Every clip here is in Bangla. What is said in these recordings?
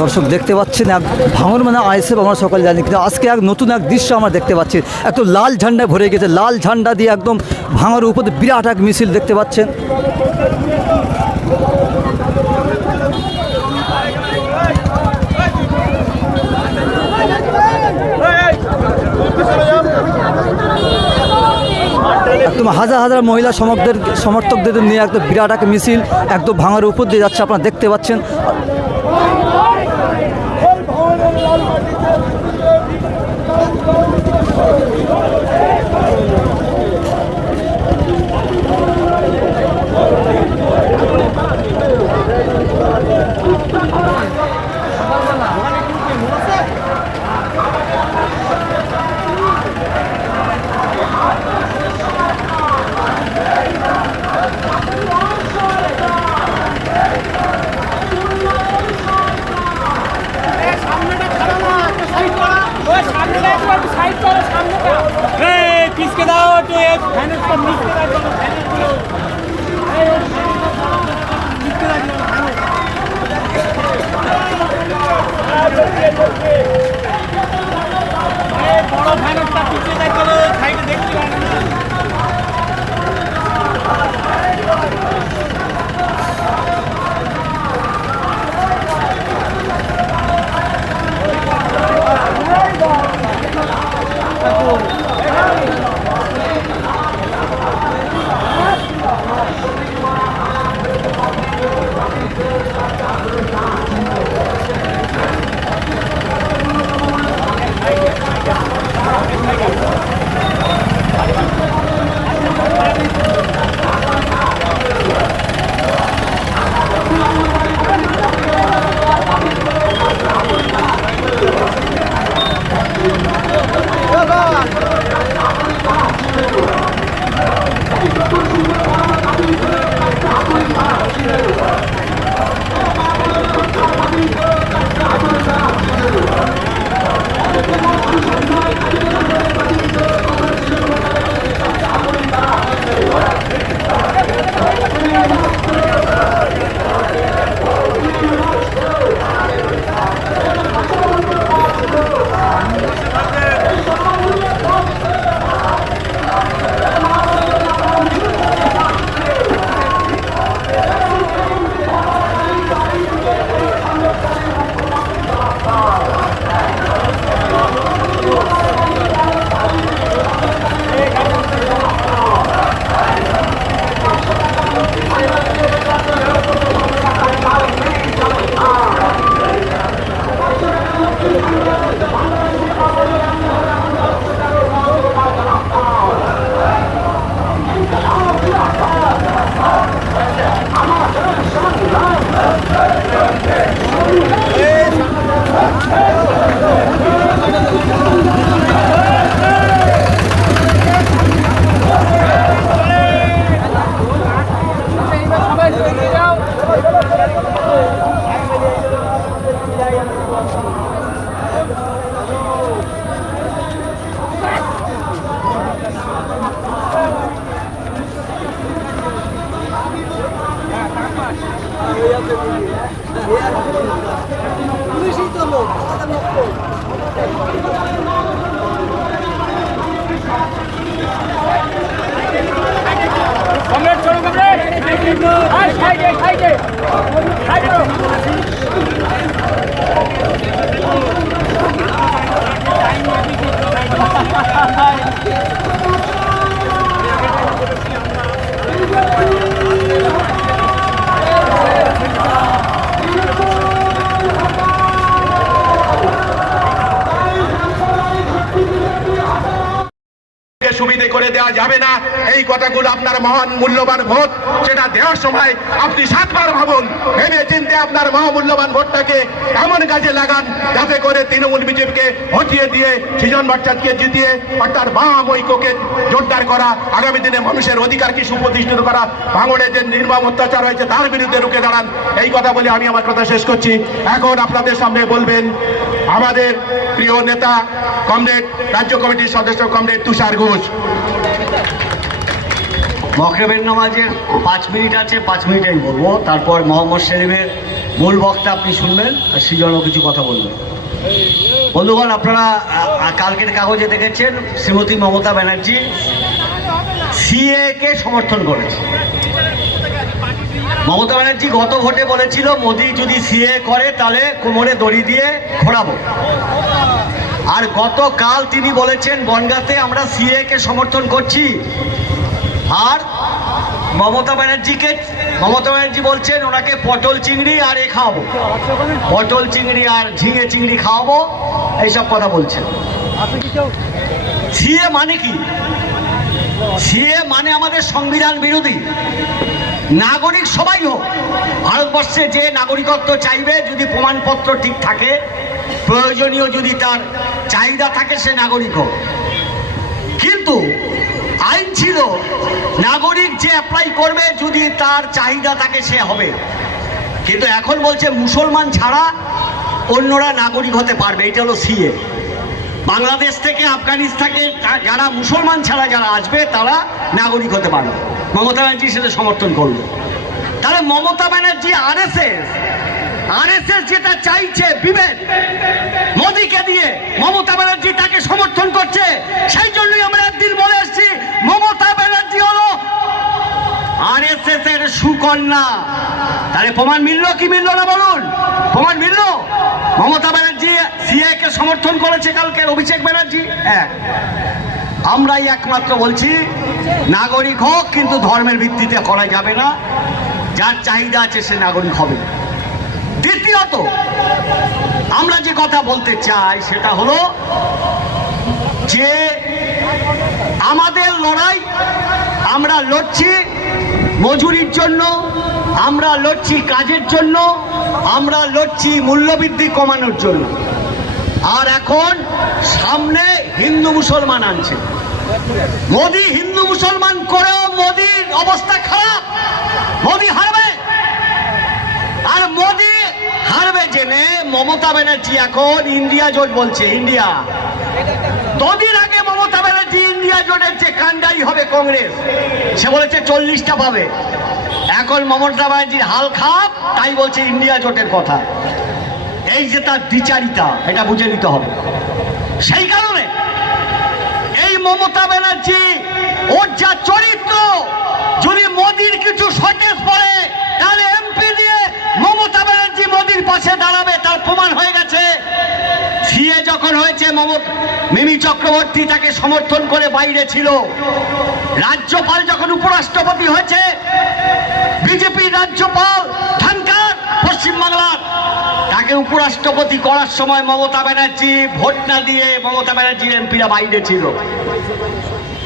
দর্শক দেখতে পাচ্ছেন এক ভাঙন মানে আইসেফ আমরা সকালে জানি কিন্তু আজকে এক নতুন এক দৃশ্য আমরা দেখতে পাচ্ছি। এত লাল ঝান্ডা ভরে গেছে, লাল ঝান্ডা দিয়ে একদম ভাঙার উপর বিরাট এক মিছিল দেখতে পাচ্ছেন। একদম হাজার হাজার মহিলা সমর্থকদের সমর্থকদের নিয়ে একদম বিরাট এক মিছিল, একদম ভাঙার উপর দিয়ে যাচ্ছে, আপনারা দেখতে পাচ্ছেন। বড় ফ্যানেরটা পিছিয়ে দেয় কমরেড আর কথাগুলো আপনার মহান মূল্যবান ভোট? সেটা দেওয়ার সময় আপনি সাতবার ভাবুন, ভেবে চিনতে আপনার মহামূল্যবান ভোটটাকে এমন কাজে লাগান যাতে করে তৃণমূল বিজেপিকে হটিয়ে দিয়ে সৃজন ভট্টাচার্যকে জিতিয়ে অর্থাৎ বাম ঐক্যকে জোরদার করা, আগামী দিনে মানুষের অধিকারকে সুপ্রতিষ্ঠিত করা ভাঙড়ে যে নির্মম অত্যাচার হয়েছে তার বিরুদ্ধে রুখে দাঁড়ান, এই কথা বলে আমি আমার কথা শেষ করছি। এখন আপনাদের সামনে বলবেন আমাদের প্রিয় নেতা কমরেড, রাজ্য কমিটির সদস্য কমরেড তুষার ঘোষ। মকরেবের নামাজের পাঁচ মিনিট আছে, পাঁচ মিনিট আমি বলব। তারপর মোহাম্মদ শরীফের মূল বক্তা আপনি শুনবেন, আর সৃজনও কিছু কথা বলবেন। বন্ধুগণ, আপনারা কালকের কাগজে দেখেছেন শ্রীমতী মমতা ব্যানার্জি সিএ কে সমর্থন করেছে। মমতা ব্যানার্জি গত ভোটে বলেছিল, মোদি যদি সিএ করে, তাহলে কোমরে দড়ি দিয়ে ঘোরাবো। আর গতকাল তিনি বলেছেন, বনগাঁতে আমরা সিএ কে সমর্থন করছি। আর মমতা ব্যানার্জিকে মমতা ব্যানার্জি বলছেন, ওনাকে পটল চিংড়ি আর এ খাওয়াবো। পটল চিংড়ি আর ঝিঙে চিংড়ি খাওয়াবো। এইসব কথা বলছেন। সিএ মানে কি? সিএ মানে আমাদের সংবিধান বিরোধী। নাগরিক সবাই হোক, ভারতবর্ষে যে নাগরিকত্ব চাইবে, যদি প্রমাণপত্র ঠিক থাকে, প্রয়োজনীয় যদি তার চাহিদা থাকে, সে নাগরিক হোক। কিন্তু আইন ছিল, নাগরিক যে অ্যাপ্লাই করবে যদি তার চাহিদা থাকে সে হবে। কিন্তু এখন বলছে মুসলমান ছাড়া অন্যরা নাগরিক হতে পারবে, এটা হলো সিএ। বাংলাদেশ থেকে, আফগানিস্তান যারা মুসলমান ছাড়া যারা আসবে, তারা নাগরিক হতে পারবে। মমতা ব্যানার্জি সেটা সমর্থন করবে তাহলে মমতা ব্যানার্জি আরএসএস আরএসএস যেটা চাইছে বিভেদ মোদীকে দিয়ে মমতা ব্যানার্জি তাকে সমর্থন করছে, সেই জন্যই আমরা একদিন বলে এসেছি আরএসএস এর সুকন্যা। তাহলে প্রমাণ মিললো কি মিললো না বলুন? প্রমাণ মিললো? মমতা ব্যানার্জি সিএ কে সমর্থন করেছে কালকে, অভিষেক ব্যানার্জি? এক। আমরাই একমাত্র বলছি, নাগরিক হোক, কিন্তু ধর্মের ভিত্তিতে করা যাবে না। যার চাহিদা আছে সে নাগরিক হবে। দ্বিতীয়ত, আমরা যে কথা বলতে চাই সেটা হলো যে আমাদের লড়াই, আমরা লড়ছি মজুরির জন্য, আমরা লড়ছি কাজের জন্য, আমরা লড়ছি মূল্যবৃদ্ধি কমানোর জন্য। আর এখন সামনে হিন্দু মুসলমান আনছে। মোদি হিন্দু মুসলমান করেও মোদির অবস্থা খারাপ। মোদি হারবে। আর মোদি হারবে জেনে মমতা ব্যানার্জি এখন ইন্ডিয়া জোট বলছে, ইন্ডিয়া। দুদিন আগে মমতা জোটের যে কাণ্ডাই হবে কংগ্রেস, সে বলেছে চল্লিশটা পাবে। এখন মমতা ব্যানার্জির হাল খাপ তাই বলছে ইন্ডিয়া জোটের কথা। এই যে তার দ্বিচারিতা, এটা বুঝে নিতে হবে। সেই কারণে এই মমতা ব্যানার্জি, ওর যা চরিত্র, যদি মোদির কিছু শর্টেজ পড়ে, তাহলে এমপি দিয়ে মমতা ব্যানার্জি মোদির পাশে দাঁড়াবে তার প্রমাণ হয়ে গেছে সিএ যখন হয়েছে মিমি চক্রবর্তী তাকে সমর্থন করে বাইরে ছিল। রাজ্যপাল যখন উপরাষ্ট্রপতি হয়েছে, বিজেপির রাজ্যপাল পশ্চিমবাংলার। তাকে উপরাষ্ট্রপতি করার সময় মমতা ব্যানার্জি ভোট না দিয়ে মমতা ব্যানার্জির এমপিরা বাইরে ছিল।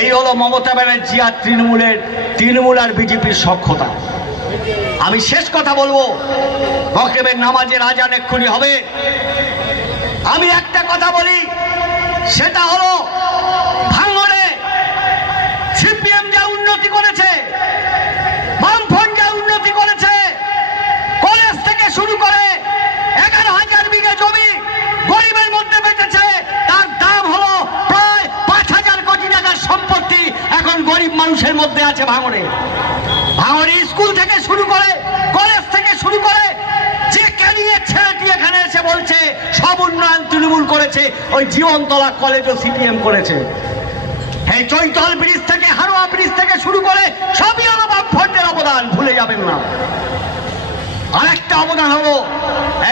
এই হলো মমতা ব্যানার্জি আর তৃণমূলের, তৃণমূল আর বিজেপির সক্ষতা। আমি শেষ কথা বলব। মকরেবের নামাজের আজান এক্ষুনি হবে। আমি একটা কথা বলি, সেটা হলো ভাঙড়ে সিপিএম যা উন্নতি করেছে যা উন্নতি করেছে, কলেজ থেকে শুরু করে এগারো হাজার বিঘা জমি গরিবের মধ্যে তার দাম হলো প্রায় পাঁচ হাজার সম্পত্তি এখন গরিব মানুষের মধ্যে আছে ভাঙড়ে। ভাঙড়ে স্কুল থেকে শুরু করে কলেজ থেকে শুরু করে যে ক্যারিয়ার ছেলেটি এখানে এসে বলছে, সব উন্নয়ন তৃণমূল করেছে, ওই জীবনতলা কলেজও সিপিএম করেছে। এই চৈতল ব্রিজ থেকে, হারোয়া ব্রিজ থেকে শুরু করে, সবই হলো বামফ্রন্টের অবদান, ভুলে যাবেন না। আরেকটা অবদান হলো,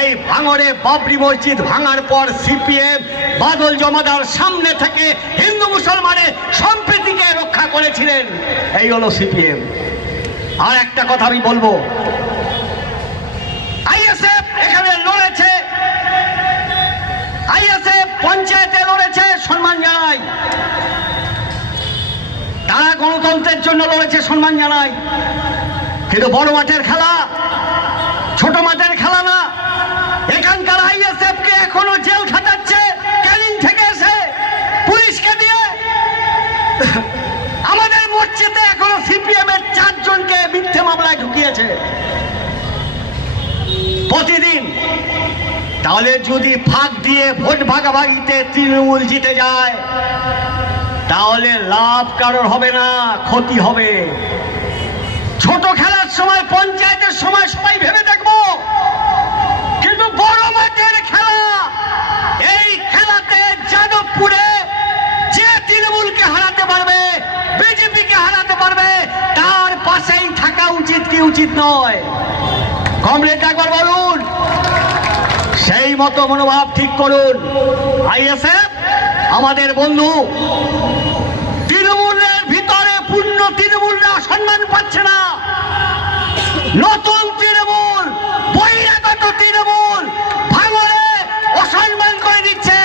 এই ভাঙড়ে বাবরি মসজিদ ভাঙার পর সিপিএম বাদল জমাদার সামনে থেকে হিন্দু মুসলমানের সম্প্রীতিকে রক্ষা করেছিলেন, এই হলো সিপিএম আর একটা কথা আমি বলব, আইএসএফ এখানে লড়েছে পঞ্চায়েতে লড়েছে, সম্মান জানাই। তারা গণতন্ত্রের জন্য লড়েছে, সম্মান জানাই। কিন্তু বড় মাঠের খেলা, ছোট মাঠের খেলা না। এখানকার আইএসএফ কে এখনও জেল খাটাচ্ছে, ক্যানিং থেকে এসে পুলিশকে দিয়ে। আমাদের মসজিদে এখনও সিপিএম এর চারজনকে মিথ্যে মামলায় ঢুকিয়েছে। প্রতিদিন তাহলে যদি ফাঁক দিয়ে ভোট ভাগাভাগিতে তৃণমূল জিতে যায়, তাহলে লাভ কারোর হবে না, ক্ষতি হবে। ছোট খেলার সময়, পঞ্চায়েতের সময় সবাই ভেবে দেখব। কিন্তু বড় মাঠের খেলা, এই খেলাতে যাদবপুরে যে তৃণমূলকে হারাতে পারবে, বিজেপিকে হারাতে পারবে, তার পাশেই থাকা উচিত কি উচিত নয়? কমরেড একবার বলুন। সেই মতো মনোভাব ঠিক করুন। আইএসএফ, আমাদের বন্ধু, তৃণমূলের ভিতরে পূর্ণ তৃণমূলরা সম্মান পাচ্ছে না। নতুন তৃণমূল, বহিরাগত তৃণমূল ভাঙরে অসম্মান করে দিচ্ছে।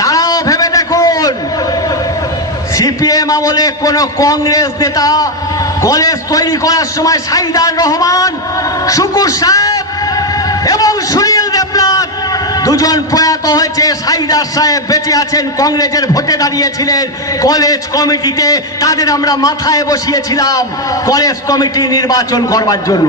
তারাও ভেবে দেখুন, সিপিএম আমলে কোন কংগ্রেস নেতা কলেজ তৈরি করার সময় সাইদার রহমান, শুকুর সাহেব দুজন প্রয়াত হয়েছে সাইদার সাহেব বেঁচে আছেন, কংগ্রেসের ভোটে দাঁড়িয়েছিলেন। কলেজ কমিটিতে তাদের আমরা মাথায় বসিয়েছিলাম। কলেজ কমিটি নির্বাচন করবার জন্য।